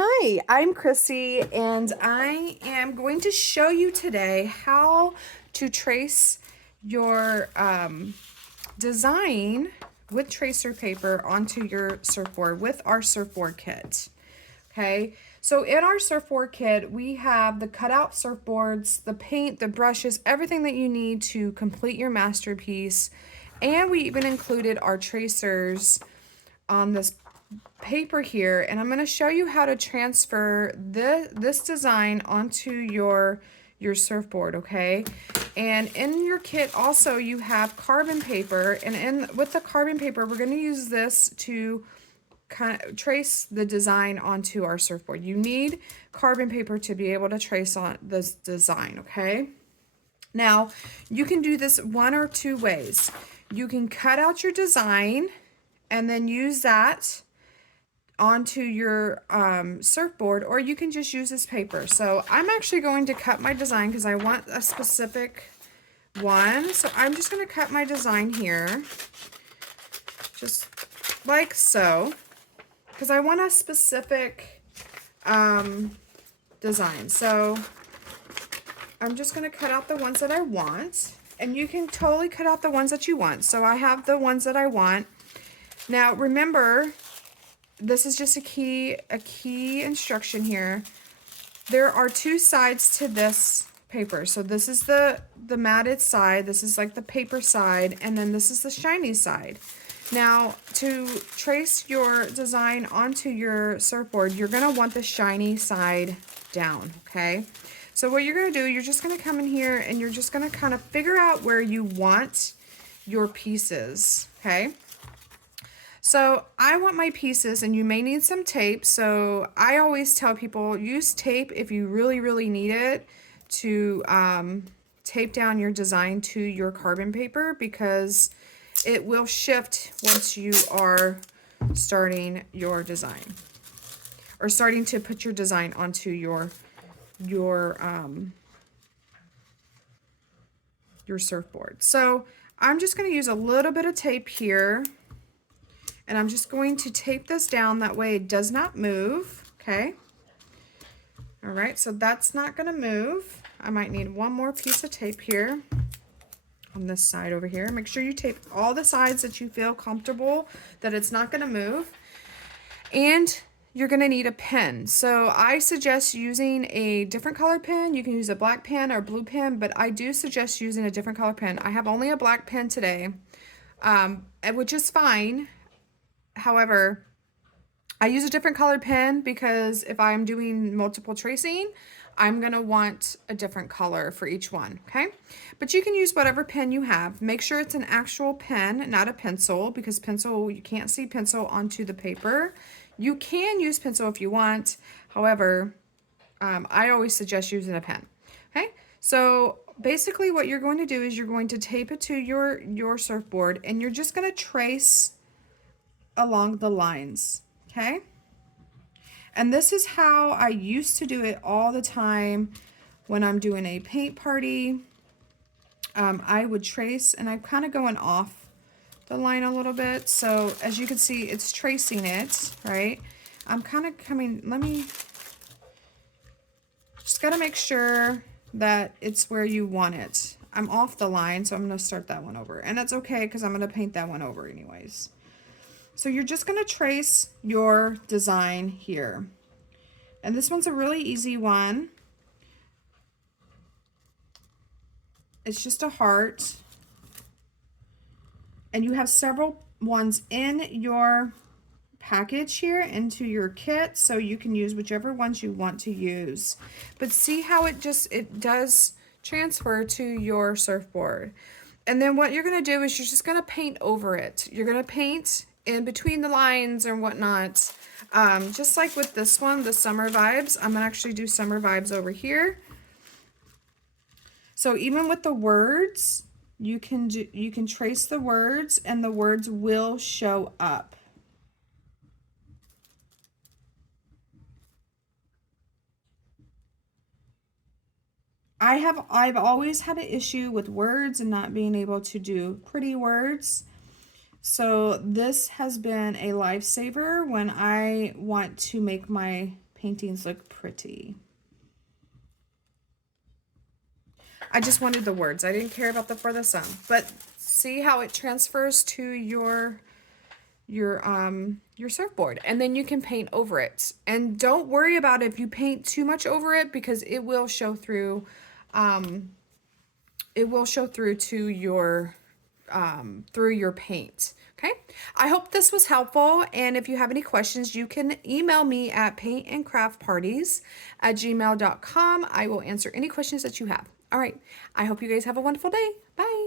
Hi, I'm Chrissy, and I am going to show you today how to trace your design with tracer paper onto your surfboard with our surfboard kit. Okay, so in our surfboard kit, we have the cutout surfboards, the paint, the brushes, everything that you need to complete your masterpiece, and we even included our tracers on this paper here, and I'm going to show you how to transfer this design onto your surfboard, okay? And in your kit also you have carbon paper, and with the carbon paper we're going to use this to kind of trace the design onto our surfboard. You need carbon paper to be able to trace on this design, okay? Now, you can do this one or two ways. You can cut out your design and then use that onto your surfboard, or you can just use this paper. So I'm actually going to cut my design because I want a specific one. So I'm just going to cut my design here, just like so, because I want a specific design. So I'm just going to cut out the ones that I want, and you can totally cut out the ones that you want. So I have the ones that I want. Now remember, this is just a key instruction here. There are two sides to this paper. So this is the matted side, this is like the paper side, and then this is the shiny side. Now, to trace your design onto your surfboard, you're gonna want the shiny side down, okay? So what you're gonna do, you're just gonna come in here and you're just gonna kind of figure out where you want your pieces, okay? So I want my pieces, and you may need some tape. So I always tell people, use tape if you really need it to tape down your design to your carbon paper, because it will shift once you are starting your design, or starting to put your design onto your surfboard. So I'm just going to use a little bit of tape here, and I'm just going to tape this down, that way it does not move, okay? All right, so that's not gonna move. I might need one more piece of tape here on this side over here. Make sure you tape all the sides that you feel comfortable that it's not gonna move. And you're gonna need a pen. So I suggest using a different color pen. You can use a black pen or blue pen, but I do suggest using a different color pen. I have only a black pen today, which is fine. However, I use a different colored pen because if I'm doing multiple tracing, I'm gonna want a different color for each one, okay? But you can use whatever pen you have. Make sure it's an actual pen, not a pencil, because pencil, you can't see pencil onto the paper. You can use pencil if you want. However, I always suggest using a pen, okay? So basically what you're going to do is you're going to tape it to your surfboard, and you're just gonna trace along the lines, okay? And this is how I used to do it all the time when I'm doing a paint party. I would trace, and I'm kind of going off the line a little bit. So as you can see, it's tracing it, right? I'm kind of coming, just got to make sure that it's where you want it. I'm off the line, so I'm going to start that one over. And that's okay, because I'm going to paint that one over anyways. So you're just going to trace your design here. And this one's a really easy one. It's just a heart. And you have several ones in your package here, into your kit, so you can use whichever ones you want to use. But see how it does transfer to your surfboard. And then what you're going to do is you're just going to paint over it. You're going to paint in between the lines and whatnot. Just like with this one, the summer vibes, I'm gonna actually do summer vibes over here. So even with the words, you can trace the words, and the words will show up. I've always had an issue with words and not being able to do pretty words. So this has been a lifesaver when I want to make my paintings look pretty. I just wanted the words. I didn't care about the for the sun. But see how it transfers to your surfboard, and then you can paint over it. And don't worry about if you paint too much over it, because it will show through. It will show through to your through your paint. Okay, I hope this was helpful, and if you have any questions, you can email me at paintandcraftparties@gmail.com. I will answer any questions that you have. All right, I hope you guys have a wonderful day. Bye.